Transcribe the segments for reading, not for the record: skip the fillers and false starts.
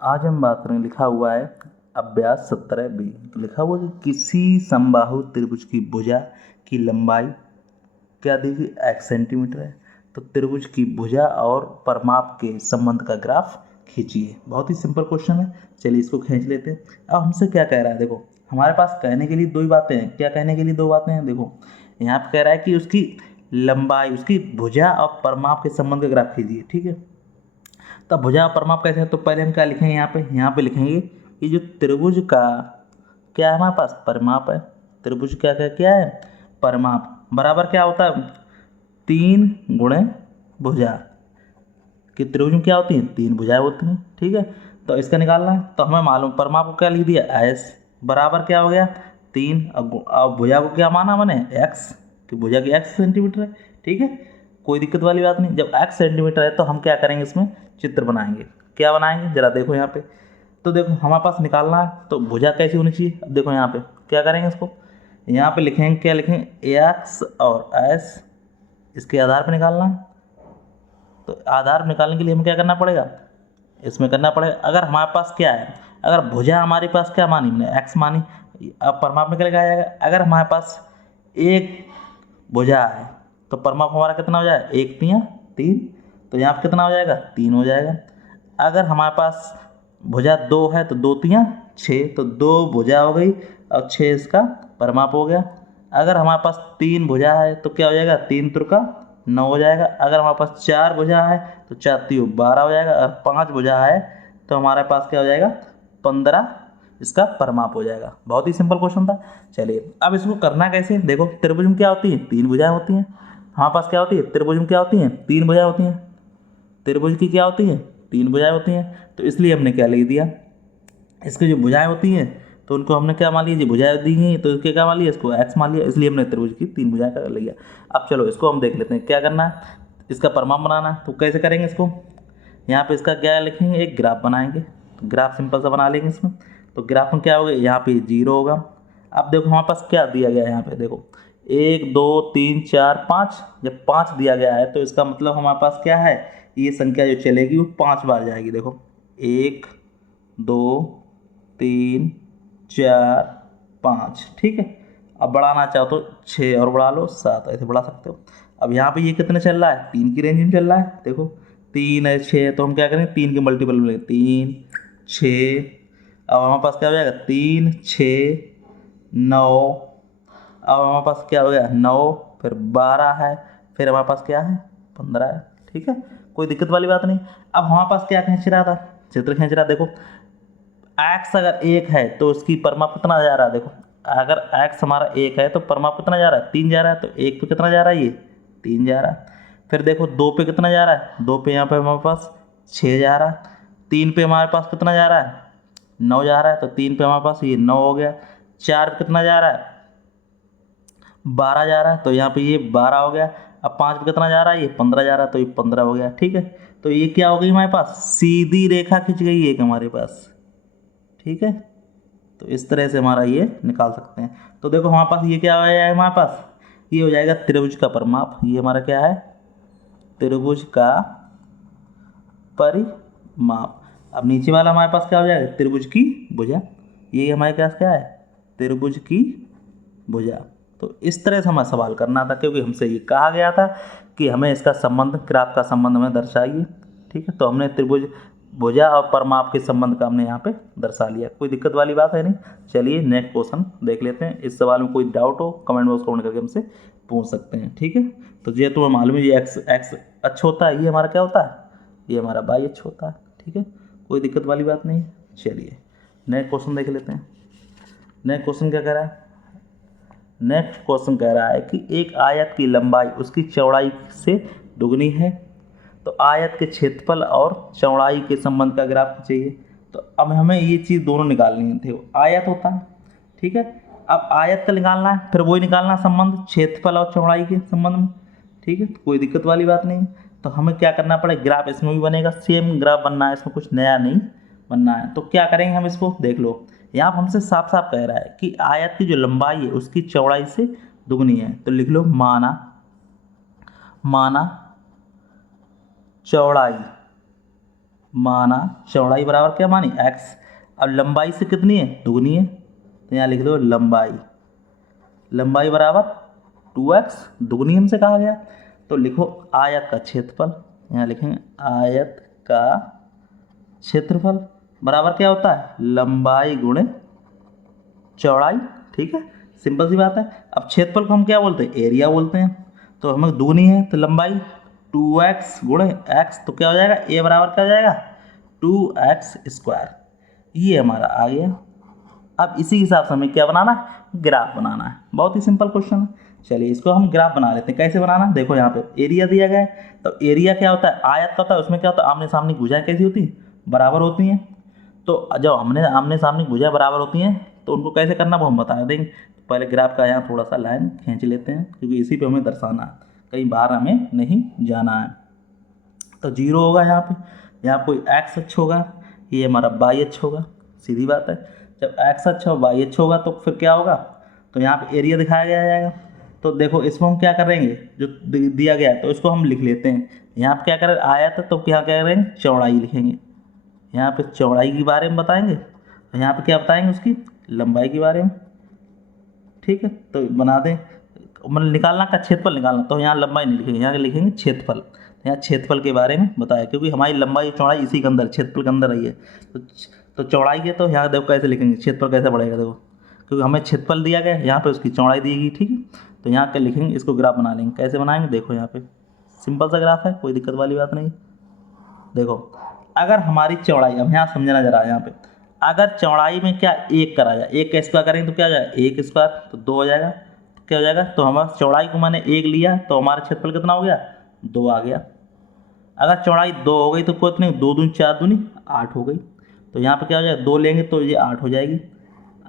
आज हम बात करेंगे, लिखा हुआ है अभ्यास 17B। तो लिखा हुआ है कि किसी समबाहु त्रिभुज की भुजा की लंबाई क्या दी गई, x सेंटीमीटर है। तो त्रिभुज की भुजा और परिमाप के संबंध का ग्राफ खींचिए। बहुत ही सिंपल क्वेश्चन है, चलिए इसको खींच लेते हैं। अब हमसे क्या कह रहा है, देखो हमारे पास कहने के लिए दो ही बातें हैं। क्या कहने के लिए दो बातें हैं, देखो यहाँ पे कह रहा है कि उसकी लंबाई, उसकी भुजा और परिमाप के संबंध का ग्राफ खींचिए। ठीक है, तब भुजा और परिमाप कैसे है, तो पहले हम क्या लिखेंगे, यहाँ पे लिखेंगे कि जो त्रिभुज का क्या है हमारे पास, परिमाप है। त्रिभुज क्या क्या क्या है, परिमाप बराबर क्या होता है, 3 × भुजा। कि त्रिभुज में क्या होती हैं, 3 भुजाएं होती हैं। ठीक है, तो इसका निकालना है, तो हमें मालूम परिमाप को क्या लिख दिया, एस बराबर क्या हो गया 3। अब भुजा को क्या माना मैंने, एक्स, कि भुजा की एक्स सेंटीमीटर है। ठीक है, कोई दिक्कत वाली बात नहीं। जब एक्स सेंटीमीटर है तो हम क्या करेंगे, इसमें चित्र बनाएंगे। क्या बनाएंगे जरा देखो यहाँ पे। तो देखो हमारे पास निकालना है, तो भुजा कैसी होनी चाहिए। अब देखो यहाँ पे क्या करेंगे, इसको यहाँ पे लिखेंगे, क्या लिखेंगे, एक्स और एस, इसके आधार पर निकालना है। तो आधार निकालने के लिए हमें क्या करना पड़ेगा, इसमें करना पड़ेगा। अगर हमारे पास क्या है, अगर भुजा हमारे पास क्या मानी हमने, एक्स मानी, अब परिमाप निकल के आ जाएगा। अगर हमारे पास एक भुजा है तो परिमाप हमारा कितना हो जाएगा, 1 × 3 = 3। तो यहाँ पे कितना हो जाएगा, 3 हो जाएगा। अगर हमारे पास भुजा 2 है तो 2 × 3 = 6, तो 2 भुजा हो गई और 6 इसका परिमाप हो गया। अगर हमारे पास 3 भुजा है तो क्या हो जाएगा, 3 × 3 = 9 हो जाएगा। अगर हमारे पास 4 भुजा है तो 4 × 3 = 12 हो जाएगा। और 5 भुजा है तो हमारे पास क्या हो जाएगा, 15 इसका परिमाप हो जाएगा। बहुत ही सिंपल क्वेश्चन था। चलिए अब इसको करना कैसे, देखो त्रिभुज में क्या होती है, 3 भुजाएं होती हैं। हमारे पास क्या होती है, त्रिभुज में क्या होती हैं, 3 भुजाएं होती हैं। त्रिभुज की क्या होती हैं, 3 भुजाएं होती हैं। तो इसलिए हमने क्या लिख दिया, इसकी जो भुजाएं होती हैं तो उनको हमने क्या मान लिया, जो भुजाएं दी गई तो इसके क्या मान लिया, इसको एक्स मान लिया। इसलिए हमने त्रिभुज की 3 भुजाएं कर लिया। अब चलो इसको हम देख लेते हैं क्या करना है, इसका परिमाप बनाना है। तो कैसे करेंगे इसको, यहाँ पे इसका क्या लिखेंगे, एक ग्राफ बनाएंगे। तो ग्राफ सिंपल सा बना लेंगे इसमें। तो ग्राफ में क्या होगा, यहाँ पे 0 होगा। अब देखो हमारे पास क्या दिया गया है, यहाँ पे देखो 1 2 3 4 5। जब 5 दिया गया है तो इसका मतलब हमारे पास क्या है, ये संख्या जो चलेगी वो 5 बार जाएगी। देखो 1 2 3 4 5। ठीक है, अब बढ़ाना चाहो तो 6 और बढ़ा लो, 7, ऐसे बढ़ा सकते हो। अब यहाँ पे ये कितने चल रहा है, 3 की रेंज में चल रहा है। देखो 3 है 6, तो हम क्या करेंगे, 3 के मल्टीपल में लेंगे, 3 6। अब हमारे पास क्या हो जाएगा, 3 6 9। अब हमारे पास क्या हो गया, 9, फिर 12 है, फिर हमारे पास क्या है, 15 है। ठीक है, कोई दिक्कत वाली बात नहीं। अब हमारे पास क्या खींच रहा था, चित्र खींच रहा, देखो एक्स अगर 1 है तो उसकी परिमाप कितना जा रहा है, देखो अगर एक्स हमारा 1 है तो परिमाप कितना जा रहा है, 3 जा रहा है। तो 1 पे कितना जा रहा है, ये 3 जा रहा है। फिर देखो 2 पे कितना जा रहा है, 2 पे यहाँ पे हमारे पास 6 जा रहा है। 3 पे हमारे पास कितना जा रहा है, 9 जा रहा है। तो 3 पे हमारे पास ये 9 हो गया। 4 पे कितना जा रहा है, 12 जा रहा है। तो यहाँ पे ये 12 हो गया। अब 5 पे कितना जा रहा है, ये 15 जा रहा है। तो ये 15 हो गया। ठीक है, तो ये क्या हो गई हमारे पास, सीधी रेखा खिंच गई एक हमारे पास। ठीक है, तो इस तरह से हमारा ये निकाल सकते हैं। तो देखो हमारे पास ये क्या हो जाएगा, हमारे पास ये हो जाएगा त्रिभुज का परिमाप। ये हमारा क्या है, त्रिभुज का परिमाप। अब नीचे वाला हमारे पास क्या हो जाएगा, त्रिभुज की भुजा। ये हमारे पास क्या है, त्रिभुज की भुजा। तो इस तरह से हमें सवाल करना था, क्योंकि हमसे ये कहा गया था कि हमें इसका संबंध, ग्राफ का संबंध हमें दर्शाइए। ठीक है, तो हमने त्रिभुज भुजा और परिमाप के संबंध का हमने यहाँ पे दर्शा लिया। कोई दिक्कत वाली बात है नहीं। चलिए नेक्स्ट क्वेश्चन देख लेते हैं। इस सवाल में कोई डाउट हो कमेंट बॉक्स कमेंट करके हमसे पूछ सकते हैं। ठीक है, तो ये तुम्हें मालूम है, ये एक्स एक्स अच्छा होता है, ये हमारा क्या होता है, ये हमारा वाई अच्छा होता है। ठीक है, कोई दिक्कत वाली बात नहीं। चलिए नेक्स्ट क्वेश्चन देख लेते हैं। नेक्स्ट क्वेश्चन क्या कह रहा है, नेक्स्ट क्वेश्चन कह रहा है कि एक आयत की लंबाई उसकी चौड़ाई से दुगनी है, तो आयत के क्षेत्रफल और चौड़ाई के संबंध का ग्राफ चाहिए। तो अब हमें ये चीज़ दोनों निकालनी थी। आयत होता है, ठीक है, अब आयत का निकालना है, फिर वही निकालना संबंध क्षेत्रफल और चौड़ाई के संबंध में। ठीक है, तो कोई दिक्कत वाली बात नहीं। तो हमें क्या करना पड़ेगा, ग्राफ इसमें भी बनेगा, सेम ग्राफ बनना है, इसमें कुछ नया नहीं बनना है। तो क्या करेंगे हम, इसको देख लो। यहाँ हमसे साफ साफ कह रहा है कि आयत की जो लंबाई है उसकी चौड़ाई से दुगनी है। तो लिख लो माना, माना चौड़ाई माना चौड़ाई बराबर क्या मानी एक्स। अब लंबाई से कितनी है दुगनी है, तो यहाँ लिख दो लंबाई बराबर 2x, दुगनी हमसे कहा गया। तो लिखो आयत का क्षेत्रफल, यहाँ लिखेंगे आयत का क्षेत्रफल बराबर क्या होता है लंबाई गुणे चौड़ाई। ठीक है, सिंपल सी बात है। अब क्षेत्रफल को हम क्या बोलते हैं एरिया बोलते हैं। तो हमें दुगनी है तो लंबाई 2x गुणे x, तो क्या हो जाएगा ए बराबर क्या हो जाएगा 2x²। ये हमारा आ गया। अब इसी हिसाब से हमें क्या बनाना है ग्राफ बनाना है। बहुत ही सिंपल क्वेश्चन है। चलिए इसको हम ग्राफ बना लेते हैं। कैसे बनाना, देखो यहाँ पे एरिया दिया गया है। तो एरिया क्या होता है आयत का होता है, उसमें क्या होता है आमने सामने भुजाएं कैसी होती हैं बराबर होती हैं। तो जब हमने आमने सामने भुजाएं बराबर होती हैं तो उनको कैसे करना वो हम बता देंगे। तो पहले ग्राफ का यहाँ थोड़ा सा लाइन खींच लेते हैं, क्योंकि इसी पे हमें दर्शाना है, कहीं बाहर हमें नहीं जाना है। तो 0 होगा यहाँ कोई एक्स अक्ष होगा, ये हमारा वाई अक्ष होगा, सीधी बात है। जब एक्स अक्ष और वाई अक्ष होगा तो फिर क्या होगा, तो यहाँ पे एरिया दिखाया गया जाएगा। तो देखो इसको हम क्या करेंगे, जो दिया गया है तो इसको हम लिख लेते हैं। यहाँ पे क्या करें आयत है तो यहाँ क्या करेंगे चौड़ाई लिखेंगे, यहाँ पे चौड़ाई के बारे में बताएंगे, तो यहाँ पे क्या बताएंगे उसकी लंबाई के बारे में। ठीक है, तो बना दें, मतलब निकालना का क्षेत्रफल निकालना, तो यहाँ लंबाई नहीं लिखेंगे, यहाँ लिखेंगे क्षेत्रफल। यहाँ क्षेत्रफल के बारे में बताया, क्योंकि हमारी लंबाई चौड़ाई इसी के अंदर क्षेत्रफल के अंदर ही है। तो चौड़ाई के तो यहाँ देखो कैसे लिखेंगे, क्षेत्रफल कैसे बढ़ेगा देखो, क्योंकि हमें क्षेत्रफल दिया गया है, यहाँ पे उसकी चौड़ाई दी गई। ठीक है, तो यहाँ क्या लिखेंगे, इसको ग्राफ बना लेंगे। कैसे बनाएंगे देखो, यहाँ पे सिंपल सा ग्राफ है, कोई दिक्कत वाली बात नहीं। देखो अगर हमारी चौड़ाई, अब यहाँ समझना जरा, यहाँ पे अगर चौड़ाई में क्या एक करा जाए, एक का स्क्वायर करेंगे तो क्या हो जाएगा एक स्क्वायर, तो 2 हो जाएगा। तो क्या हो जाएगा, तो हमारा चौड़ाई को मैंने 1 लिया तो हमारा क्षेत्रफल कितना हो गया 2 आ गया। अगर चौड़ाई 2 हो गई तो कितनी 2 दूनी 4 दूनी 8 हो गई। तो यहाँ पे क्या हो जाएगा 2 लेंगे तो ये 8 हो जाएगी।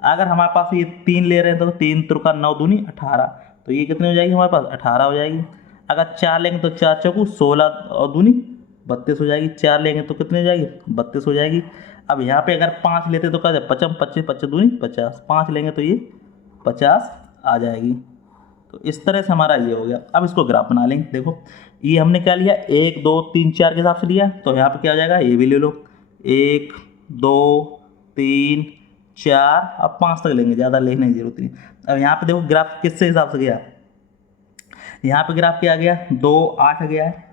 अगर हमारे पास ये 3 ले रहे हैं तो 3 त्रिका 9 दूनी 18, तो ये कितनी हो जाएगी हमारे पास 18 हो जाएगी। अगर 4 लेंगे तो 4 चौकू 16 और दूनी 32 हो जाएगी। 4 लेंगे तो कितनी हो जाएगी 32 हो जाएगी। अब यहाँ पे अगर 5 लेते तो क्या 55 25 25 दूनी 50, 5 लेंगे तो ये 50 आ जाएगी। तो इस तरह से हमारा ये हो गया। अब इसको ग्राफ बना लेंगे। देखो ये हमने क्या लिया 1 2 3 4 के हिसाब से लिया, तो यहाँ पे क्या हो जाएगा ये भी ले लो 1 2 3 4, अब 5 तक लेंगे, ज़्यादा लेने की जरूरत नहीं। अब यहाँ पे देखो ग्राफ किससे हिसाब से गया, यहाँ पे ग्राफ क्या गया 2 8 गया है।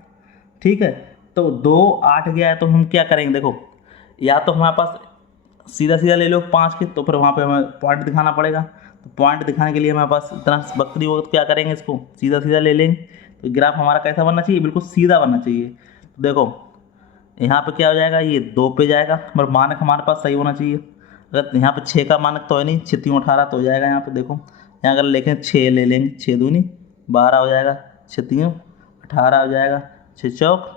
ठीक है, तो 2 8 गया है तो हम क्या करेंगे, देखो या तो हमारे पास सीधा सीधा ले लो 5 के, तो फिर वहाँ पे हमें पॉइंट दिखाना पड़ेगा। तो पॉइंट दिखाने के लिए हमारे पास इतना बकरी होगा तो क्या करेंगे, इसको सीधा सीधा ले लेंगे। तो ग्राफ हमारा कैसा बनना चाहिए, बिल्कुल सीधा बनना चाहिए। तो देखो यहाँ पे क्या हो जाएगा, ये 2 पे जाएगा, मतलब मानक हमारे पास सही होना चाहिए। अगर यहाँ पे 6 का मानक तो है नहीं, 6 3 18 तो हो जाएगा। यहाँ पे देखो यहाँ अगर लिखें 6 ले लेंगे, 6 दूनी 12 हो जाएगा, 6 3 18 हो जाएगा, 6 चौक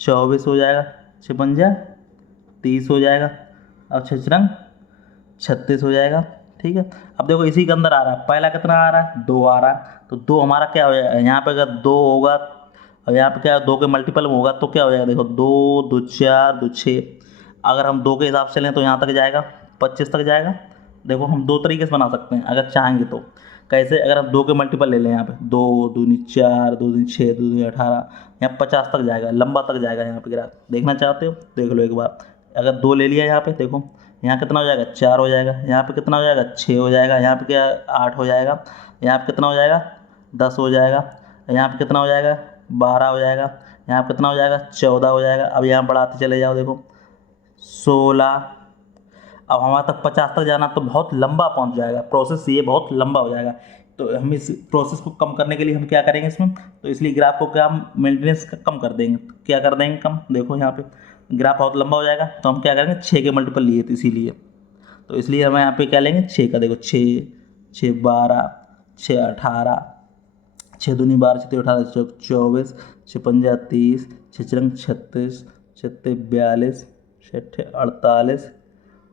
24 हो जाएगा, 6 पंजा 30 हो जाएगा, और 6 चरंग 36 हो जाएगा। ठीक है, अब देखो इसी के अंदर आ रहा है, पहला कितना आ रहा है 2 आ रहा है, तो 2 हमारा क्या हो जाएगा, यहाँ पे अगर 2 होगा और यहाँ पे क्या 2 के मल्टीपल में होगा तो क्या हो जाएगा, देखो 2 2 4 2 6। अगर हम 2 के हिसाब से लें तो यहाँ तक जाएगा 25 तक जाएगा। देखो हम 2 तरीके से बना सकते हैं अगर चाहेंगे तो। कैसे, अगर हम 2 के मल्टीपल ले लें, यहाँ पे 2 दूनी 4 2 दूनी 6 2 दूनी 18, यहाँ 50 तक जाएगा, लंबा तक जाएगा। यहाँ पे ग्राफ देखना चाहते हो देख लो एक बार। अगर 2 ले लिया यहाँ पे, देखो यहाँ कितना हो जाएगा 4 हो जाएगा, यहाँ पे कितना हो जाएगा 6 हो जाएगा, यहाँ पे क्या 8 हो जाएगा, यहाँ पे कितना हो जाएगा 10 हो जाएगा, यहाँ पे कितना हो जाएगा 12 हो जाएगा, यहाँ पे कितना हो जाएगा 14 हो जाएगा। अब यहाँ बढ़ाते चले जाओ, देखो 16। अब हमारे तक 50 तक जाना तो बहुत लंबा पहुंच जाएगा, प्रोसेस ये बहुत लंबा हो जाएगा। तो हम इस प्रोसेस को कम करने के लिए हम क्या करेंगे इसमें, तो इसलिए ग्राफ को क्या मेंटेनेंस कम कर देंगे। क्या कर देंगे कम, देखो यहाँ पे ग्राफ बहुत लंबा हो जाएगा तो हम क्या करेंगे 6 के मल्टीपल लिए थे इसीलिए। तो इसलिए हम यहाँ पे क्या लेंगे 6 का, देखो 6 6 12 6 18, 6 दूनी 12 6 18 24 6 पंजा 30 6 चरंग 36 6 42 6 48,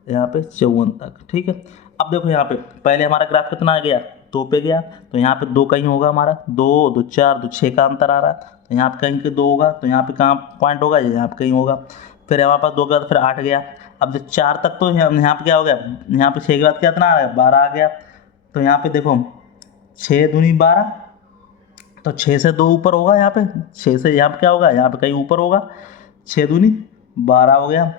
यहाँ पे 54 तक। ठीक है, अब देखो यहाँ पे पहले हमारा ग्राफ कितना आ गया 2 पे गया, तो यहाँ पे 2 कहीं होगा हमारा, 2 2 4 2 6 का अंतर आ रहा है, तो यहाँ पे कहीं के 2 होगा, तो यहाँ पे कहाँ पॉइंट होगा, यहाँ पे कहीं होगा। फिर हमारे पास 2 के बाद फिर 8 गया। अब जो 4 तक तो यहाँ पे क्या हो गया, यहाँ पे 6 के बाद क्या कितना आ रहा है 12 आ गया। तो यहाँ पे देखो 6 दूनी 12, तो 6 से 2 ऊपर होगा, यहाँ पे 6 से यहाँ पे क्या होगा, यहाँ पे कहीं ऊपर होगा, 6 दूनी 12 हो गया।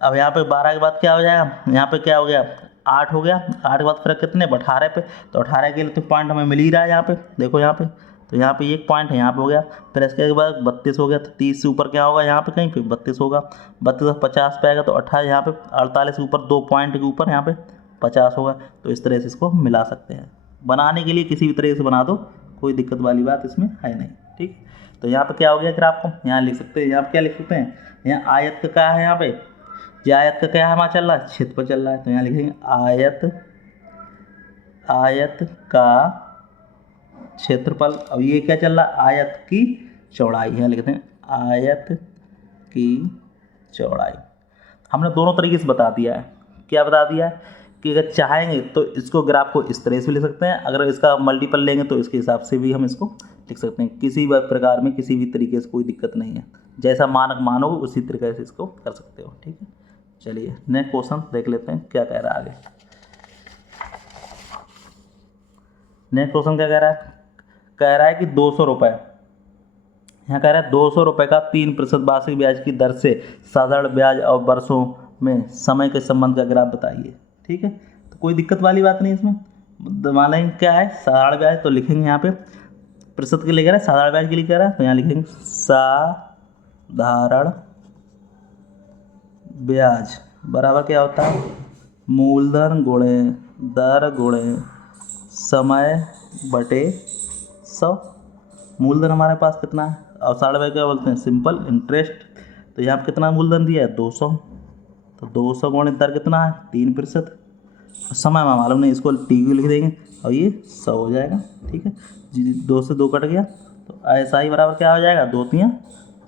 अब यहाँ पे 12 के बाद क्या हो जाएगा, यहाँ पे क्या हो गया, 8 हो गया। 8 के बाद फिर कितने, 18 पे, तो 18 के लिए तो पॉइंट हमें मिल ही रहा है यहाँ पे, देखो यहाँ पे, तो यहाँ पे एक पॉइंट है, यहाँ पे हो गया। फिर इसके बाद 32 हो गया, तो 30 से ऊपर क्या होगा, यहाँ पे कहीं पे 32 होगा। 32 से 50 पे आएगा तो 28, यहाँ पे 48 के ऊपर 2 पॉइंट के ऊपर यहाँ पे 50 होगा। तो इस तरह से इसको मिला सकते हैं। बनाने के लिए किसी भी तरह से बना दो, कोई दिक्कत वाली बात इसमें है नहीं, ठीक। तो यहाँ पे क्या हो गया, ग्राफ को यहाँ लिख सकते हैं। यहाँ पे क्या लिख सकते हैं, यहाँ आयत का क्या है, यहाँ पे ये आयत का क्या है हमारा चल रहा है, क्षेत्रफल चल रहा है। तो यहाँ लिखेंगे आयत का क्षेत्रफल। अब ये क्या चल रहा है, आयत की चौड़ाई। यहाँ लिखते हैं आयत की चौड़ाई। हमने दोनों तरीके से बता दिया है। क्या बता दिया है कि अगर चाहेंगे तो इसको ग्राफ को इस तरह से लिख सकते हैं, अगर इसका मल्टीपल लेंगे तो इसके हिसाब से भी हम इसको लिख सकते हैं। किसी भी प्रकार में किसी भी तरीके से कोई दिक्कत नहीं है, जैसा मानक मानोगे उसी तरीके से इसको कर सकते हो, ठीक है। चलिए नेक्स्ट क्वेश्चन देख लेते हैं क्या कह रहा है आगे। नेक्स्ट क्वेश्चन क्या कह रहा है कि 200 रुपये, यहाँ कह रहा है 200 रुपये का 3% वार्षिक ब्याज की दर से साधारण ब्याज और वर्षों में समय के संबंध का ग्राफ बताइए, ठीक है। तो कोई दिक्कत वाली बात नहीं इसमें। मान लेंगे क्या है, साधारण ब्याज, तो लिखेंगे यहाँ पे प्रतिशत के लिए कह रहा है, साधारण ब्याज के लिए कह रहा है, तो यहाँ लिखेंगे साधारण ब्याज बराबर क्या होता है, मूलधन गुणे दर गुणे समय बटे 100। मूलधन हमारे पास कितना है, और साधारण ब्याज क्या बोलते हैं, सिंपल इंटरेस्ट। तो यहाँ पे कितना मूलधन दिया है, 200, तो 200 गुणे दर कितना है, 3%। समय में मालूम नहीं, इसको टी लिख देंगे और ये 100 हो जाएगा, ठीक है। 2 से 2 कट गया, तो ऐसा ही बराबर क्या हो जाएगा, 2 3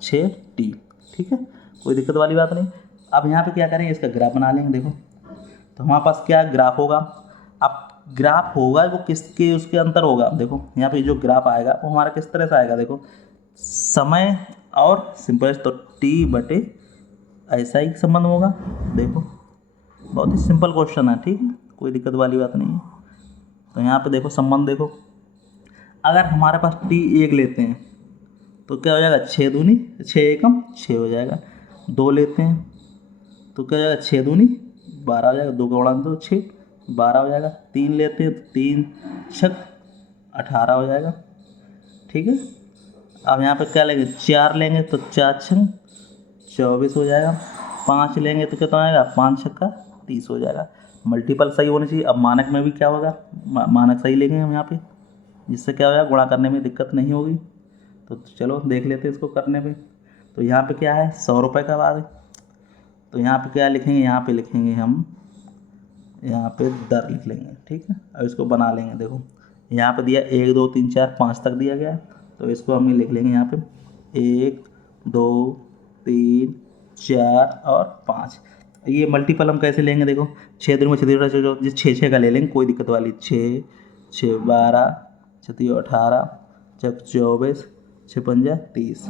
6 टी, ठीक है। कोई दिक्कत वाली बात नहीं। अब यहाँ पे क्या करेंगे, इसका ग्राफ बना लेंगे। देखो तो हमारे पास क्या ग्राफ होगा, अब ग्राफ होगा वो किसके उसके अंतर होगा। देखो यहाँ पे जो ग्राफ आएगा वो हमारा किस तरह से आएगा, देखो समय और सिंपल, तो टी बटे ऐसा ही संबंध होगा। देखो बहुत ही सिंपल क्वेश्चन है, ठीक है, कोई दिक्कत वाली बात नहीं है। तो यहाँ पे देखो संबंध, देखो अगर हमारे पास टी 1 लेते हैं तो क्या हो जाएगा, 6 दूनी 6 एकम 6 हो जाएगा। 2 लेते हैं तो क्या हो जाएगा, 6 दूनी 12 हो जाएगा, 2 का गुणा 2 6 12 हो जाएगा। 3 लेते हैं तो 3 6 18 हो जाएगा, ठीक है। अब यहाँ पे क्या लेंगे, 4 लेंगे तो 4 6 24 हो जाएगा। 5 लेंगे तो कितना आएगा, 5 6 30 हो जाएगा। मल्टीपल सही होनी चाहिए। अब मानक में भी क्या होगा, मानक सही लेंगे हम यहाँ पे, जिससे क्या हो जाएगा, गुणा करने में दिक्कत नहीं होगी। तो चलो देख लेते हैं इसको करने पे। तो यहाँ पे क्या है, 100 रुपये का बाद है, तो यहाँ पे क्या लिखेंगे, यहाँ पे लिखेंगे हम, यहाँ पे दर लिख लेंगे, ठीक है। अब इसको बना लेंगे। देखो यहाँ पे दिया 1 2 3 4 5 तक दिया गया, तो इसको हम लिख लेंगे यहाँ पे 1 2 3 4 और 5। ये मल्टीपल हम कैसे लेंगे, देखो 6 दूनी में 6 6 6 का ले लेंगे, कोई दिक्कत वाली, 6 6 12 6 18 6 24 6 5 30,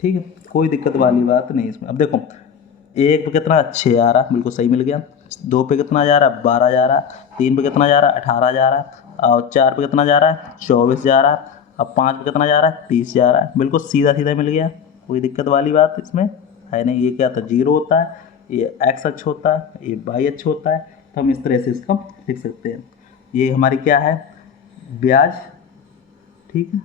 ठीक है, कोई दिक्कत वाली बात नहीं इसमें। अब देखो 1 पे कितना 6 आ रहा, बिल्कुल सही मिल गया। 2 पे कितना जा रहा है, 12 जा रहा है। 3 पे कितना जा रहा है, 18 जा रहा है। और 4 पे कितना जा रहा है, 24 जा रहा है। अब 5 पे कितना जा रहा है, 30 जा रहा है। बिल्कुल सीधा सीधा मिल गया, कोई दिक्कत वाली बात इसमें है नहीं। ये क्या था, 0 होता है, ये एक्स अक्ष होता है, ये वाई अक्ष होता है, तो हम इस तरह से इसका लिख सकते हैं। ये हमारी क्या है, ब्याज, ठीक है,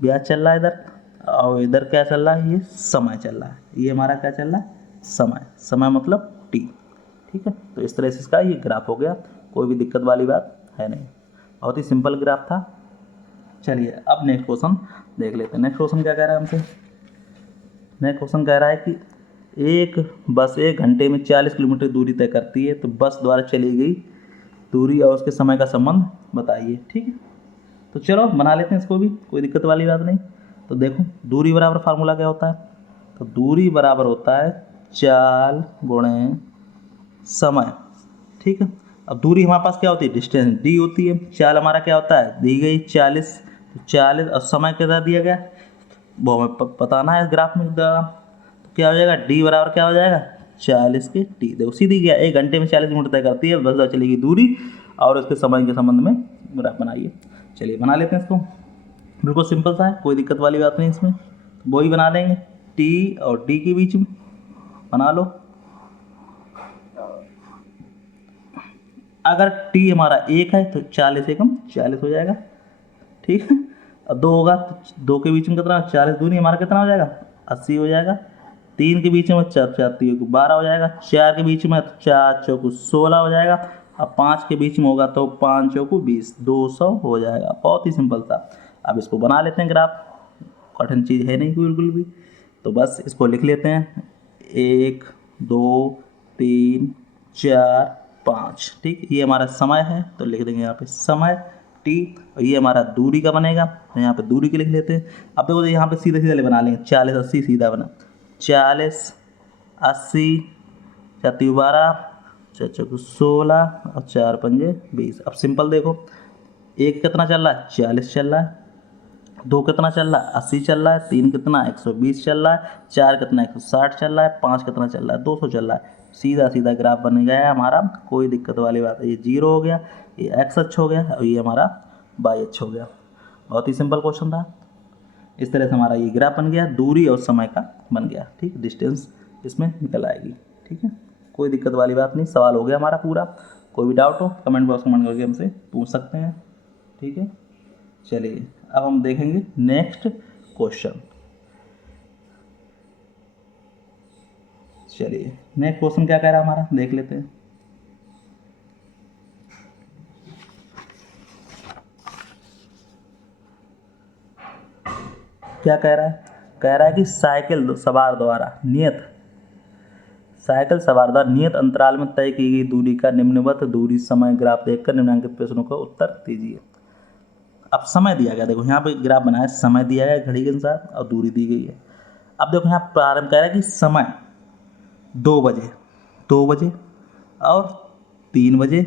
ब्याज चल रहा है इधर, और इधर क्या चल रहा है, ये समय चल रहा है। ये हमारा क्या चल रहा है, समय, समय मतलब टी, ठीक है। तो इस तरह से इसका ये ग्राफ हो गया, कोई भी दिक्कत वाली बात है नहीं, बहुत ही सिंपल ग्राफ था। चलिए अब नेक्स्ट क्वेश्चन देख लेते हैं। नेक्स्ट क्वेश्चन क्या कह रहा है हमसे, नेक्स्ट क्वेश्चन कह रहा है कि एक बस 1 घंटे में 40 किलोमीटर दूरी तय करती है, तो बस द्वारा चली गई दूरी और उसके समय का संबंध बताइए, ठीक है। तो चलो बना लेते हैं इसको भी, कोई दिक्कत वाली बात नहीं। तो देखो दूरी बराबर फार्मूला क्या होता है, तो दूरी बराबर होता है चाल गुणे समय, ठीक है। अब दूरी हमारे पास क्या होती है, डिस्टेंस डी होती है। चाल हमारा क्या होता है, दी गई 40, तो 40 और समय कितना दिया गया वो हमें बताना है इस ग्राफ में द्वारा। तो क्या हो जाएगा, डी बराबर क्या हो जाएगा, 40 के टी। देखो सीधी गया, 1 घंटे में 40 किलोमीटर तय करती है, बस द्वारा चलेगी दूरी और उसके समय के संबंध में ग्राफ बनाइए। चलिए बना लेते हैं इसको, बिल्कुल सिंपल सा है, कोई दिक्कत वाली बात नहीं इसमें। वही बना लेंगे टी और डी के बीच में, बना लो। अगर टी हमारा 1 है तो 40 एकम 40 हो जाएगा, ठीक है। और 2 होगा तो 2 के बीच में कितना, 40 दूनी हमारा कितना हो जाएगा, 80 हो जाएगा। 3 के बीच में 4 4 3 12 हो जाएगा। 4 के बीच में 4 चौकू 16 हो जाएगा। अब 5 के बीच में होगा तो 5 चौकू 20, 200 हो जाएगा। बहुत ही सिंपल था। अब इसको बना लेते हैं ग्राफ, कठिन चीज़ है नहीं बिल्कुल भी। तो बस इसको लिख लेते हैं, 1 2 3 4 5, ठीक। ये हमारा समय है तो लिख देंगे यहाँ पे समय टी। और ये हमारा दूरी का बनेगा तो यहाँ पे दूरी के लिख लेते हैं। अब देखो यहाँ पे सीधे सीधे बना लेंगे, 40 80 सीधा बना, 40 80 4 12 4 चौक 16 और 4 पंजे 20। अब सिंपल देखो, 1 कितना चल रहा है, 40 चल रहा है। 2 कितना चल रहा है, 80 चल रहा है। 3 कितना, 120 चल रहा है। 4 कितना, 160 चल रहा है। 5 कितना चल रहा है, 200 चल रहा है। सीधा सीधा ग्राफ बन गया है हमारा, कोई दिक्कत वाली बात है। ये 0 हो गया, ये एक्स अक्ष हो गया और ये हमारा वाई अक्ष हो गया। बहुत ही सिंपल क्वेश्चन था। इस तरह से हमारा ये ग्राफ बन गया, दूरी और समय का बन गया, ठीक। डिस्टेंस इसमें निकल आएगी, ठीक है। कोई दिक्कत वाली बात नहीं, सवाल हो गया हमारा पूरा। कोई भी डाउट हो कमेंट बॉक्स कमेंट करके हमसे पूछ सकते हैं, ठीक है। चलिए अब हम देखेंगे नेक्स्ट क्वेश्चन। चलिए नेक्स्ट क्वेश्चन क्या कह रहा है हमारा, देख लेते हैं। क्या कह रहा है, कह रहा है कि साइकिल सवार द्वारा नियत अंतराल में तय की गई दूरी का निम्नवत दूरी समय ग्राफ देखकर निम्नलिखित प्रश्नों का उत्तर दीजिए। अब समय दिया गया, देखो यहाँ पे ग्राफ बनाया, समय दिया गया घड़ी के अनुसार और दूरी दी गई है। अब देखो यहाँ प्रारंभ कह रहा है कि समय 2 बजे और 3 बजे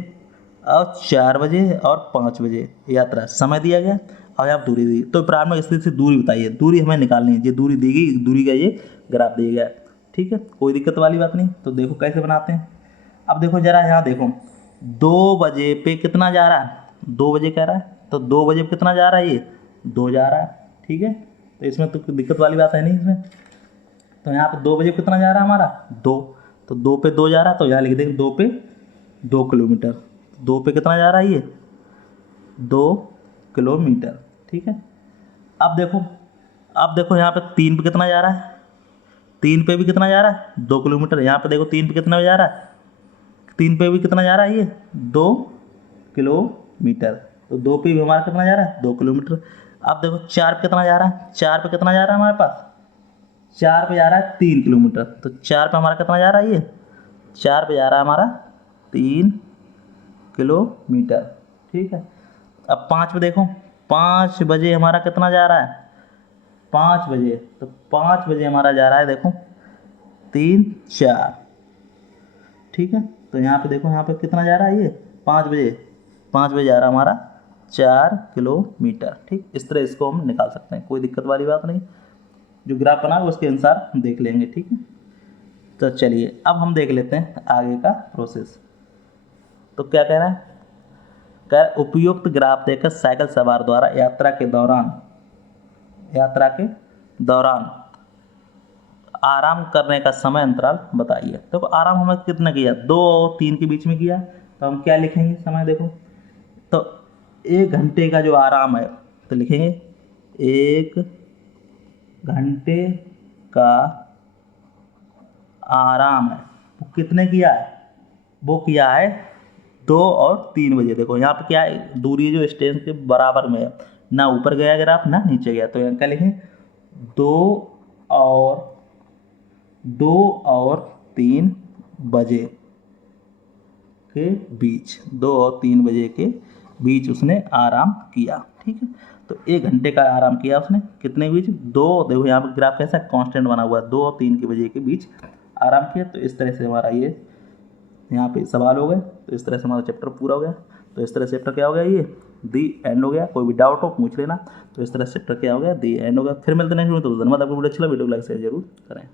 और 4 बजे और 5 बजे यात्रा समय दिया गया और यहाँ दूरी दी। तो प्रारंभिक स्थिति से दूरी बताइए, दूरी हमें निकालनी है। ये दूरी दी गई, दूरी का ये ग्राफ दिया गया है, ठीक है। कोई दिक्कत वाली बात नहीं। तो देखो कैसे बनाते हैं। अब देखो जरा यहाँ देखो, 2 बजे पे कितना जा रहा है, 2 बजे कह रहा है तो 2 बजे पे कितना जा रहा है, ये 2 जा रहा है, ठीक है। तो इसमें तो कोई दिक्कत वाली बात है नहीं इसमें। तो यहाँ पे 2 बजे कितना जा रहा है हमारा, 2। तो 2 पे 2 जा रहा है तो यहाँ लिख देंगे 2 पे 2 किलोमीटर। 2 पे कितना जा रहा है, ये 2 किलोमीटर, ठीक है। अब देखो यहाँ पे 3 पे कितना जा रहा है, 3 पे भी कितना जा रहा है, 2 किलोमीटर। यहाँ पे देखो 3 पे कितना जा रहा है, 3 पे भी कितना जा रहा है, ये 2 किलोमीटर। तो 2 पे भी हमारा कितना जा रहा है, 2 किलोमीटर। अब देखो 4 पे कितना जा रहा है, 4 पे कितना जा रहा है हमारे पास, 4 पे जा रहा है 3 किलोमीटर। तो 4 पे हमारा कितना जा रहा है, ये 4 पे जा रहा है हमारा 3 किलोमीटर, ठीक है। अब 5 पे देखो, 5 बजे हमारा कितना जा रहा है, 5 बजे। तो 5 बजे हमारा जा रहा है, देखो 3 4, ठीक है। तो यहाँ पे देखो, यहाँ पे कितना जा रहा है, ये 5 बजे जा रहा है हमारा 4 किलोमीटर, ठीक। इस तरह इसको हम निकाल सकते हैं, कोई दिक्कत वाली बात नहीं। जो ग्राफ बना है उसके अनुसार हम देख लेंगे, ठीक है। तो चलिए अब हम देख लेते हैं आगे का प्रोसेस। तो क्या कह रहा है, उपयुक्त ग्राफ देकर साइकिल सवार द्वारा यात्रा के दौरान आराम करने का समय अंतराल बताइए। तो आराम हमें कितना किया, 2 और 3 के बीच में किया। तो हम क्या लिखेंगे समय, देखो तो 1 घंटे का जो आराम है तो लिखेंगे 1 घंटे का आराम है, वो कितने किया है, वो किया है 2 और 3 बजे। देखो यहाँ पे क्या है, दूरी जो स्टेशन के बराबर में है, ना ऊपर गया ग्राफ ना नीचे गया। तो यहाँ क्या लिखें, 2 और 3 बजे के बीच, 2 और 3 बजे के बीच उसने आराम किया, ठीक है। तो 1 घंटे का आराम किया उसने, कितने बीच, 2। देखो यहाँ पर ग्राफ कैसा कांस्टेंट बना हुआ है, 2 और 3 के बजे के बीच आराम किया। तो इस तरह से हमारा ये यहाँ पे सवाल हो गए। तो इस तरह से हमारा चैप्टर पूरा हो गया। तो इस तरह से चैप्टर क्या हो गया, ये दी एंड हो गया। कोई भी डाउट हो पूछ लेना। तो इस तरह से चैप्टर क्या हो गया, दी एंड हो गया। फिर मिलते हैं नेक्स्ट वीडियो में। तो धन्यवाद, आपको वीडियो अच्छा लगा, वीडियो को लाइक शेयर जरूर करें।